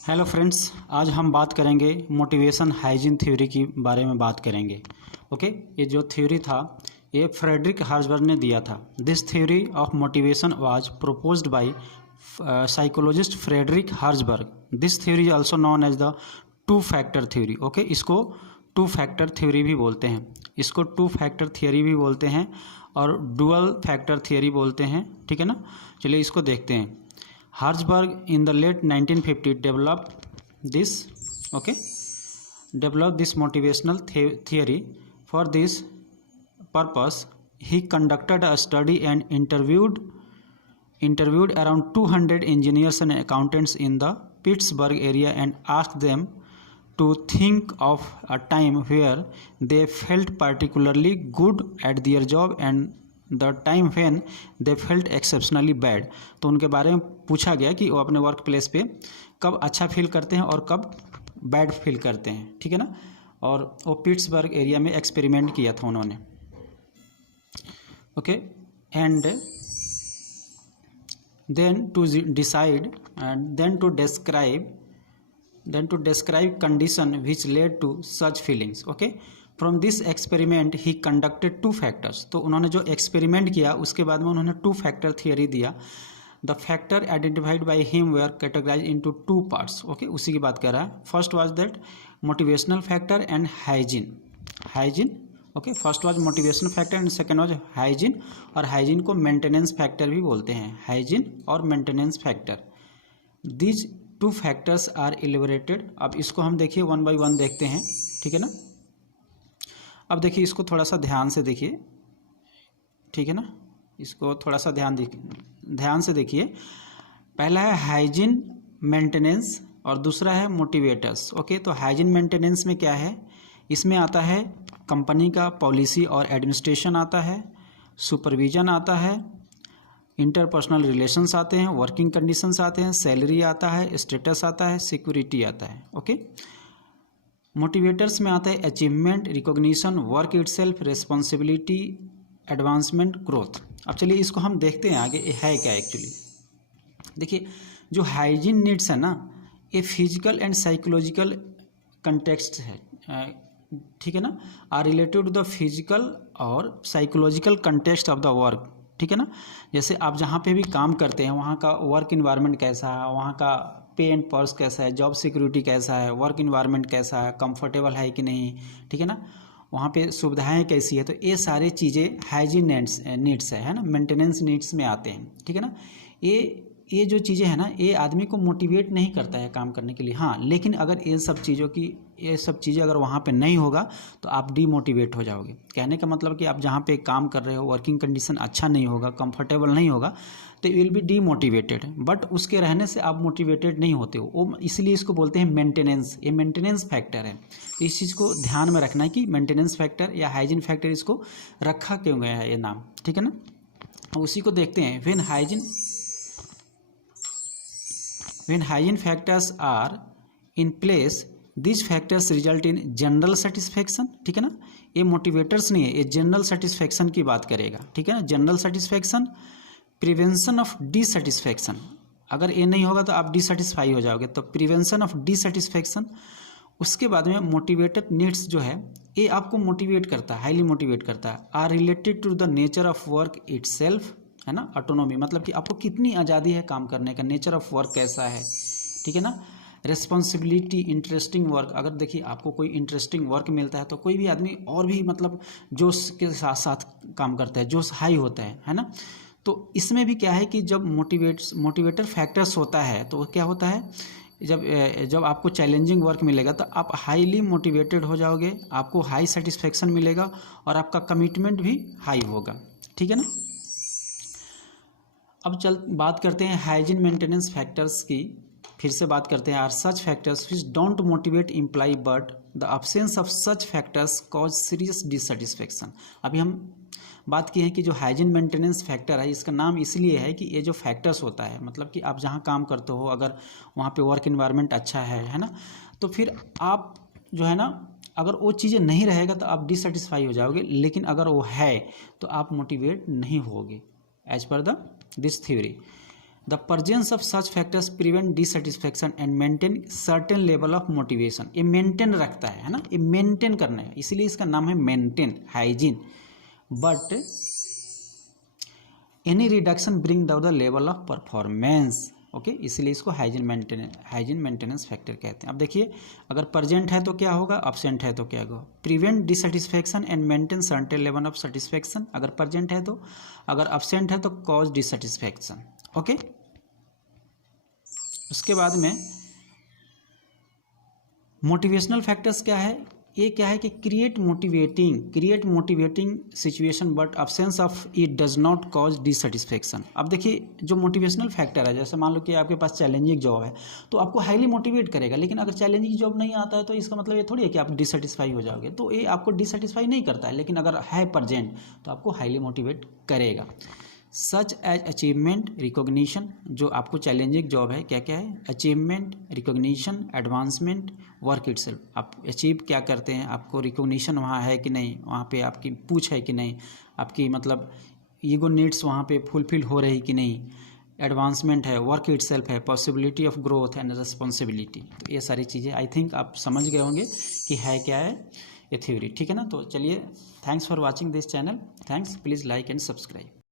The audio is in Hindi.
हेलो फ्रेंड्स, आज हम बात करेंगे मोटिवेशन हाइजीन थ्योरी की बारे में बात करेंगे। ओके, ये जो थ्योरी था ये फ्रेडरिक हार्जबर्ग ने दिया था। This theory of motivation was proposed by psychologist Frederick Herzberg. This theory is also known as the two factor theory. Okay, इसको टू फैक्टर थ्योरी भी बोलते हैं, इसको टू फैक्टर थियरी भी बोलते हैं और डुअल फैक्टर थियरी बोलते हैं। ठीक है ना, चलिए इसको देखते हैं। Harzberg in the late 1950 developed this motivational theory. For this purpose, he conducted a study and interviewed around 200 engineers and accountants in the Pittsburgh area and asked them to think of a time where they felt particularly good at their job and the time when they felt exceptionally bad. तो उनके बारे में पूछा गया कि वो अपने वर्क प्लेस पे कब अच्छा फील करते हैं और कब बैड फील करते हैं। ठीक है ना, और वो पिट्सबर्ग एरिया में एक्सपेरिमेंट किया था उन्होंने। Okay, and then to decide and then to describe condition which led to such feelings. Okay, from this experiment he conducted two factors. तो उन्होंने जो एक्सपेरिमेंट किया उसके बाद में उन्होंने टू फैक्टर थियरी दिया। The factor identified by him were categorise into two parts. Okay, उसी की बात कर रहा है। First was that motivational factor and hygiene. Okay, first was motivational factor and second was hygiene. और हाइजीन को मेंटेनेंस फैक्टर भी बोलते हैं, हाइजीन और maintenance factor. These two factors are elaborated. अब इसको हम देखिए वन बाई वन देखते हैं। ठीक है ना, अब देखिए इसको थोड़ा सा ध्यान से देखिए। ठीक है ना, इसको थोड़ा सा ध्यान से देखिए। पहला है हाइजीन मेंटेनेंस और दूसरा है मोटिवेटर्स। ओके, तो हाइजीन मेंटेनेंस में क्या है, इसमें आता है कंपनी का पॉलिसी और एडमिनिस्ट्रेशन आता है, सुपरविजन आता है, इंटरपर्सनल रिलेशंस आते हैं, वर्किंग कंडीशंस आते हैं, सैलरी आता है, स्टेटस आता है, सिक्योरिटी आता है। ओके, मोटिवेटर्स में आता है achievement, recognition, work itself, responsibility, advancement, growth. अब चलिए इसको हम देखते हैं आगे ये है क्या एक्चुअली। देखिए जो हाइजीन नीड्स है ना, ये फिजिकल एंड साइकोलॉजिकल कंटेक्स्ट है। ठीक है ना, are related to the physical और psychological context of the work. ठीक है ना, जैसे आप जहाँ पे भी काम करते हैं वहाँ का वर्क इन्वायरमेंट कैसा है, वहाँ का पे एंड पर्स कैसा है, जॉब सिक्योरिटी कैसा है, वर्क इन्वायरमेंट कैसा है, कंफर्टेबल है कि नहीं। ठीक है ना, वहाँ पे सुविधाएं कैसी है। तो ये सारी चीज़ें हाइजीन नीड्स है ना, मेंटेनेंस नीड्स में आते हैं। ठीक है ना, ये जो चीज़ें हैं ना, ये आदमी को मोटिवेट नहीं करता है काम करने के लिए। हाँ, लेकिन अगर ये सब चीज़ें अगर वहाँ पे नहीं होगा तो आप डीमोटिवेट हो जाओगे। कहने का मतलब कि आप जहाँ पे काम कर रहे हो वर्किंग कंडीशन अच्छा नहीं होगा, कंफर्टेबल नहीं होगा, तो you will be demotivated. But उसके रहने से आप मोटिवेटेड नहीं होते हो, वो इसलिए इसको बोलते हैं मेंटेनेंस। ये मेंटेनेंस फैक्टर है। तो इस चीज़ को ध्यान में रखना है कि मेंटेनेंस फैक्टर या हाइजीन फैक्टर इसको रखा क्यों गया है ये नाम। ठीक है ना, उसी को देखते हैं। When hygiene factors are in place, these factors result in general satisfaction। ठीक है ना, ये मोटिवेटर्स नहीं है, ये जनरल सेटिस्फैक्शन की बात करेगा। ठीक है ना, general satisfaction, prevention of dissatisfaction. अगर ये नहीं होगा तो आप डिससेटिस्फाई हो जाओगे, तो प्रिवेंशन ऑफ डिससेटिस्फैक्शन। उसके बाद में मोटिवेटेड नीड्स जो है ये आपको मोटिवेट करता है, हाईली मोटिवेट करता है। Are related to the nature of work itself, है ना, ऑटोनॉमी, मतलब कि आपको कितनी आज़ादी है काम करने का, नेचर ऑफ वर्क कैसा है। ठीक है ना, रिस्पॉन्सिबिलिटी, इंटरेस्टिंग वर्क। अगर देखिए आपको कोई इंटरेस्टिंग वर्क मिलता है तो कोई भी आदमी और भी मतलब जोश के साथ साथ काम करता है, जोश हाई होता है ना। तो इसमें भी क्या है कि जब मोटिवेटर फैक्टर्स होता है तो क्या होता है, जब आपको चैलेंजिंग वर्क मिलेगा तो आप हाईली मोटिवेटेड हो जाओगे, आपको हाई सेटिस्फैक्शन मिलेगा और आपका कमिटमेंट भी हाई होगा। ठीक है ना, अब बात करते हैं हाइजीन मेंटेनेंस फैक्टर्स की। फिर से बात करते हैं। Are such factors which don't motivate employ but the absence of such factors cause serious dissatisfaction. अभी हम बात की है कि जो हाइजीन मेंटेनेंस फैक्टर है इसका नाम इसलिए है कि ये जो फैक्टर्स होता है, मतलब कि आप जहाँ काम करते हो अगर वहाँ पे वर्क इन्वायरमेंट अच्छा है ना, तो फिर आप जो है ना, अगर वो चीज़ें नहीं रहेगा तो आप डिससेटिस्फाई हो जाओगे, लेकिन अगर वो है तो आप मोटिवेट नहीं होगे as per this theory. The presence of such factors prevent dissatisfaction and maintain certain level of motivation. ये मेंटेन रखता है ना, ये मेंटेन करना है, इसीलिए इसका नाम है maintain hygiene. But any reduction bring down the level of performance. Okay, इसलिए इसको हाइजीन मेंटेनेंस फैक्टर कहते हैं। अब देखिए, अगर प्रेजेंट है तो क्या होगा, अब्सेंट है तो क्या होगा। Prevent dissatisfaction and maintain certain level of satisfaction, अगर प्रेजेंट है तो, अगर अब्सेंट है तो कॉज डिससेटिस्फैक्शन। ओके, उसके बाद में मोटिवेशनल फैक्टर्स क्या है, ये क्या है कि create motivating situation but absence of it does not cause dissatisfaction. अब देखिए, जो मोटिवेशनल फैक्टर है, जैसे मान लो कि आपके पास चैलेंजिंग जॉब है तो आपको हाईली मोटिवेट करेगा, लेकिन अगर चैलेंजिंग जॉब नहीं आता है तो इसका मतलब ये थोड़ी है कि आप डिससेटिस्फाई हो जाओगे, तो ये आपको डिससेटिस्फाई नहीं करता है, लेकिन अगर है प्रेजेंट तो आपको हाईली मोटिवेट करेगा। सच एज अचीवमेंट रिकॉग्निशन, जो आपको चैलेंजिंग जॉब है, क्या क्या है, achievement, recognition, advancement, work itself. आप अचीव क्या करते हैं, आपको रिकॉग्निशन वहाँ है कि नहीं, वहाँ पे आपकी पूछ है कि नहीं, आपकी मतलब ईगो नीड्स वहाँ पे फुलफिल हो रही कि नहीं, एडवांसमेंट है, वर्क इटसेल्फ है, possibility of growth and responsibility. तो ये सारी चीज़ें आई थिंक आप समझ गए होंगे कि है क्या है ये थ्योरी। ठीक है ना, तो चलिए, thanks for watching this channel, thanks, please like and subscribe.